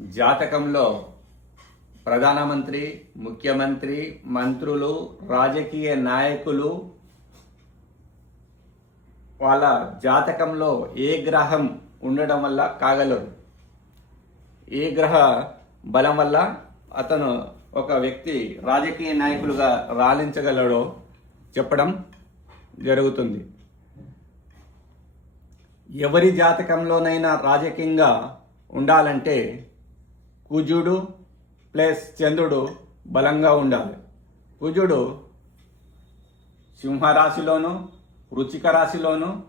జాతకంలో ప్రధానమంత్రి ముఖ్యమంత్రి మంత్రులు రాజకీయ నాయకులు వాళ్ళ జాతకంలో ఏ గ్రహం ఉండడం వల్ల కాగలరు? ఏ గ్రహ బలం వల్ల అతను ఒక వ్యక్తి రాజకీయ నాయకులుగా రాణించగలడో చెప్పడం జరుగుతుంది. ఎవరి జాతకంలోనైనా రాజకీయంగా ఉండాలంటే కుజుడు ప్లస్ చంద్రుడు బలంగా ఉండాలి. కుజుడు సింహరాశిలోను వృచ్చిక రాశిలోను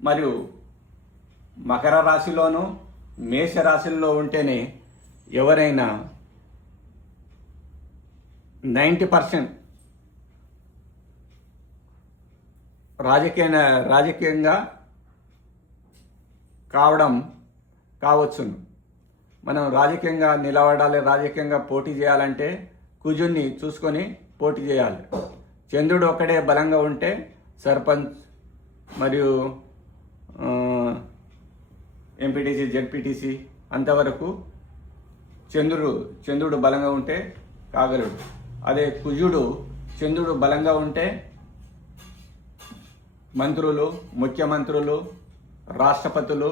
మరియు మకర రాశిలోను మేష రాశిలో ఉంటేనే ఎవరైనా నైంటీ పర్సెంట్ రాజకీయ రాజకీయంగా కావడం కావచ్చును. మనం రాజకీయంగా నిలబడాలి రాజకీయంగా పోటీ చేయాలంటే కుజుణ్ణి చూసుకొని పోటీ చేయాలి. చంద్రుడు ఒక్కడే బలంగా ఉంటే సర్పంచ్ మరియు ఎంపీటీసీ జెడ్పీటీసీ అంతవరకు చంద్రుడు చంద్రుడు బలంగా ఉంటే కాగలడు. అదే కుజుడు చంద్రుడు బలంగా ఉంటే మంత్రులు ముఖ్యమంత్రులు రాష్ట్రపతులు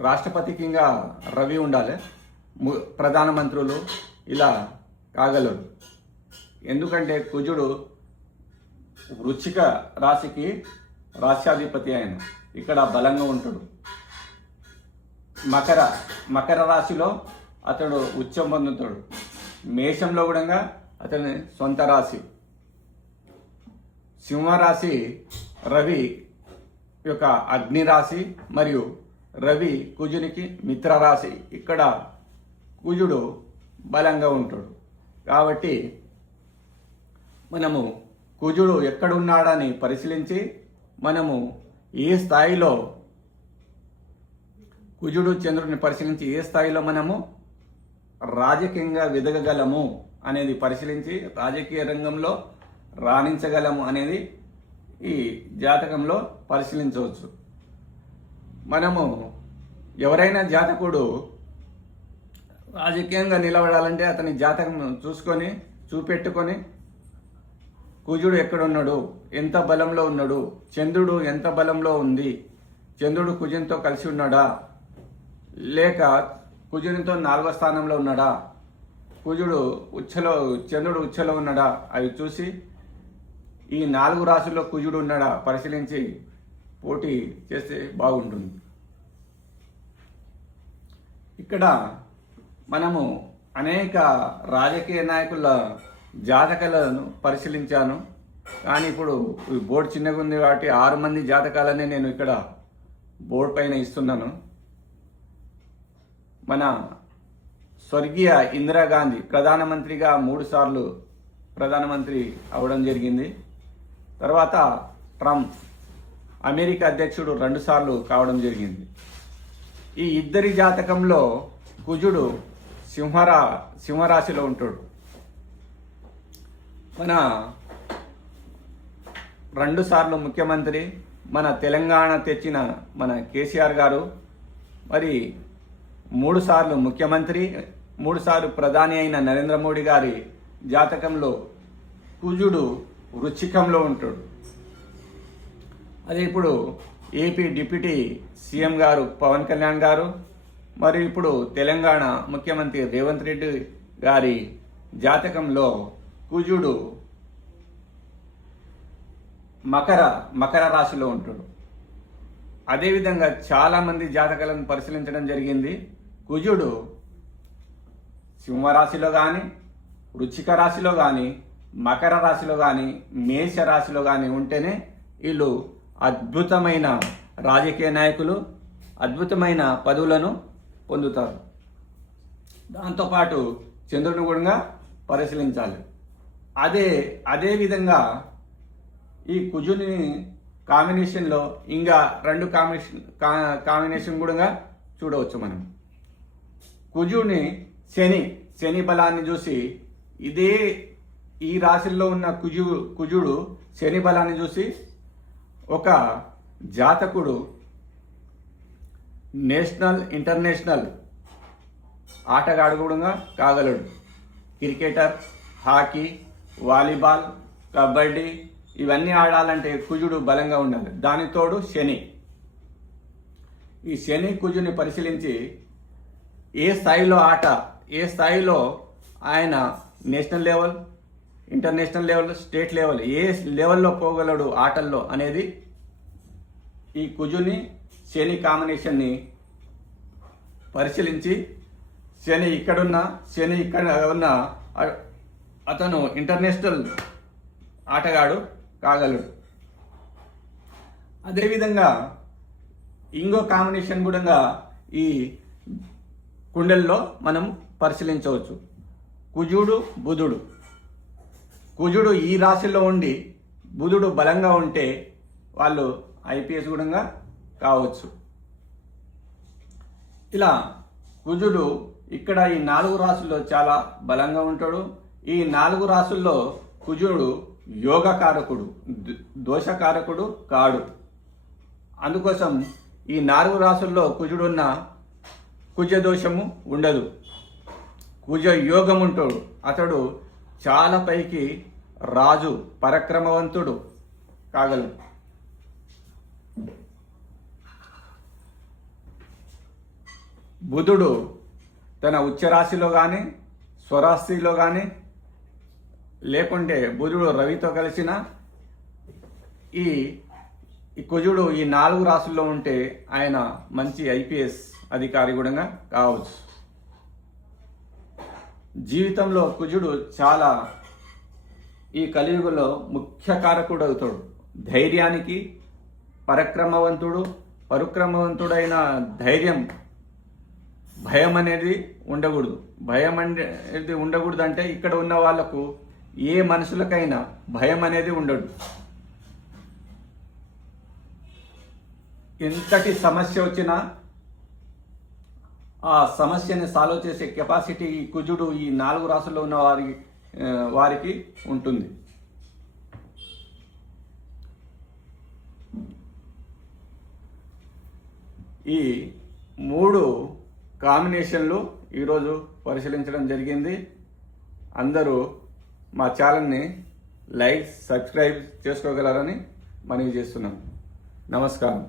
రాష్ట్రపతికి ఇంకా రవి ఉండాలి. ము- ప్రధానమంత్రులు ఇలా కాగలరు. ఎందుకంటే కుజుడు వృచ్చిక రాశికి రాష్ట్రాధిపతి ఆయన. ఇక్కడ బలంగా ఉంటాడు. మకర మకర రాశిలో అతడు ఉచ్చం పొందుతాడు. మేషంలో కూడా అతని సొంత రాశి. సింహరాశి రవి యొక్క అగ్ని రాశి మరియు రవి కుజునికి మిత్రరాశి. ఇక్కడ కుజుడు బలంగా ఉంటాడు. కాబట్టి మనము కుజుడు ఎక్కడున్నాడని పరిశీలించి మనము ఏ స్థాయిలో కుజుడు చంద్రుడిని పరిశీలించి ఏ స్థాయిలో మనము రాజకీయంగా వెదగగలము అనేది పరిశీలించి రాజకీయ రంగంలో రాణించగలము అనేది ఈ జాతకంలో పరిశీలించవచ్చు. మనము ఎవరైనా జాతకుడు రాజకీయంగా నిలబడాలంటే అతని జాతకం చూసుకొని చూపెట్టుకొని కుజుడు ఎక్కడున్నాడు? ఎంత బలంలో ఉన్నాడు? చంద్రుడు ఎంత బలంలో ఉంది? చంద్రుడు కుజునితో కలిసి ఉన్నాడా? లేక కుజునితో నాలుగో స్థానంలో ఉన్నాడా? కుజుడు ఉచ్చలో చంద్రుడు ఉచ్చలో ఉన్నాడా? అవి చూసి ఈ నాలుగు రాశుల్లో కుజుడు ఉన్నాడా? పరిశీలించి పోటీ చేస్తే బాగుంటుంది. ఇక్కడ మనము అనేక రాజకీయ నాయకుల జాతకాలను పరిశీలించాను. కానీ ఇప్పుడు ఈ బోర్డు చిన్నగా ఉంది కాబట్టి ఆరు మంది జాతకాలనే నేను ఇక్కడ బోర్డు పైన ఇస్తున్నాను. మన స్వర్గీయ ఇందిరాగాంధీ ప్రధానమంత్రిగా మూడు సార్లు ప్రధానమంత్రి అవడం జరిగింది. తర్వాత ట్రంప్ అమెరికా అధ్యక్షుడు రెండుసార్లు కావడం జరిగింది. ఈ ఇద్దరి జాతకంలో కుజుడు సింహరా సింహరాశిలో ఉంటాడు. మన రెండుసార్లు ముఖ్యమంత్రి మన తెలంగాణ తెచ్చిన మన కేసీఆర్ గారు మరి మూడు సార్లు ముఖ్యమంత్రి మూడు సార్లు ప్రధాని అయిన నరేంద్ర మోడీ గారి జాతకంలో కుజుడు వృచ్చికంలో ఉంటాడు. అదే ఇప్పుడు ఏపీ డిప్యూటీ సీఎం గారు పవన్ కళ్యాణ్ గారు మరియు ఇప్పుడు తెలంగాణ ముఖ్యమంత్రి రేవంత్ రెడ్డి గారి జాతకంలో కుజుడు మకర మకర రాశిలో ఉంటాడు. అదేవిధంగా చాలామంది జాతకాలను పరిశీలించడం జరిగింది. కుజుడు సింహరాశిలో కానీ వృచ్చిక రాశిలో కానీ మకర రాశిలో కానీ మేష రాశిలో కానీ ఉంటేనే వీళ్ళు అద్భుతమైన రాజకీయ నాయకులు అద్భుతమైన పదవులను పొందుతారు. దాంతోపాటు చంద్రుని కూడా పరిశీలించాలి. అదే అదే విధంగా ఈ కుజుని కాంబినేషన్లో ఇంకా రెండు కాంబినేషన్ కా- కాంబినేషన్ కూడా చూడవచ్చు మనం. కుజుని శని శని బలాన్ని చూసి ఇదే ఈ రాశిల్లో ఉన్న కుజు కుజుడు శని బలాన్ని చూసి ఒక జాతకుడు నేషనల్ ఇంటర్నేషనల్ ఆటగాడు కూడా కాగలడు. క్రికెటర్ హాకీ వాలీబాల్ కబడ్డీ ఇవన్నీ ఆడాలంటే కుజుడు బలంగా ఉండాలి. దానితోడు శని. ఈ శని కుజుని పరిశీలించి ఏ స్థాయిలో ఆట ఏ స్థాయిలో ఆయన national level international level state level ఏ లెవెల్లో పోగలడు ఆటల్లో అనేది ఈ కుజుని శని కాంబినేషన్ని పరిశీలించి శని ఇక్కడున్న శని ఇక్కడ ఉన్న అతను ఇంటర్నేషనల్ ఆటగాడు కాగలడు. అదేవిధంగా ఇంకో కాంబినేషన్ కూడా ఈ కుండల్లో మనం పరిశీలించవచ్చు. కుజుడు బుధుడు. కుజుడు ఈ రాశిలో ఉండి బుధుడు బలంగా ఉంటే వాళ్ళు ఐపీఎస్ కూడా కావచ్చు. ఇలా కుజుడు ఇక్కడ ఈ నాలుగు రాసుల్లో చాలా బలంగా ఉంటాడు. ఈ నాలుగు రాసుల్లో కుజుడు యోగకారకుడు దోషకారకుడు కాడు. అందుకోసం ఈ నాలుగు రాసుల్లో కుజుడున్న కుజ దోషము ఉండదు. కుజ యోగం ఉంటాడు అతడు చాలా పైకి రాజు పరక్రమవంతుడు కాగలడు. బుధుడు తన ఉచ్చరాశిలో కానీ స్వరాశిలో కానీ లేకుంటే బుధుడు రవితో కలిసిన ఈ ఈ కుజుడు ఈ నాలుగు రాశుల్లో ఉంటే ఆయన మంచి ఐపీఎస్ అధికారి కూడా కావచ్చు. జీవితంలో కుజుడు చాలా ఈ కలియుగంలో ముఖ్య కారకుడు అవుతాడు. ధైర్యానికి పరక్రమవంతుడు పరుక్రమవంతుడైన ధైర్యం భయం అనేది ఉండకూడదు. భయం అనేది ఉండకూడదు అంటే ఇక్కడ ఉన్న వాళ్ళకు ఏ మనుషులకైనా భయం అనేది ఉండదు. ఎంతటి సమస్య వచ్చినా ఆ సమస్యని సాల్వ్ చేసే కెపాసిటీ ఈ కుజుడు ఈ నాలుగు రాసుల్లో ఉన్న వారి వారికి ఉంటుంది. ఈ మూడు కాంబినేషన్లు ఈరోజు పరిశీలించడం జరిగింది. అందరూ మా ఛానల్ని లైక్ సబ్స్క్రైబ్ చేసుకోగలరని మనవి చేస్తున్నాం. నమస్కారం.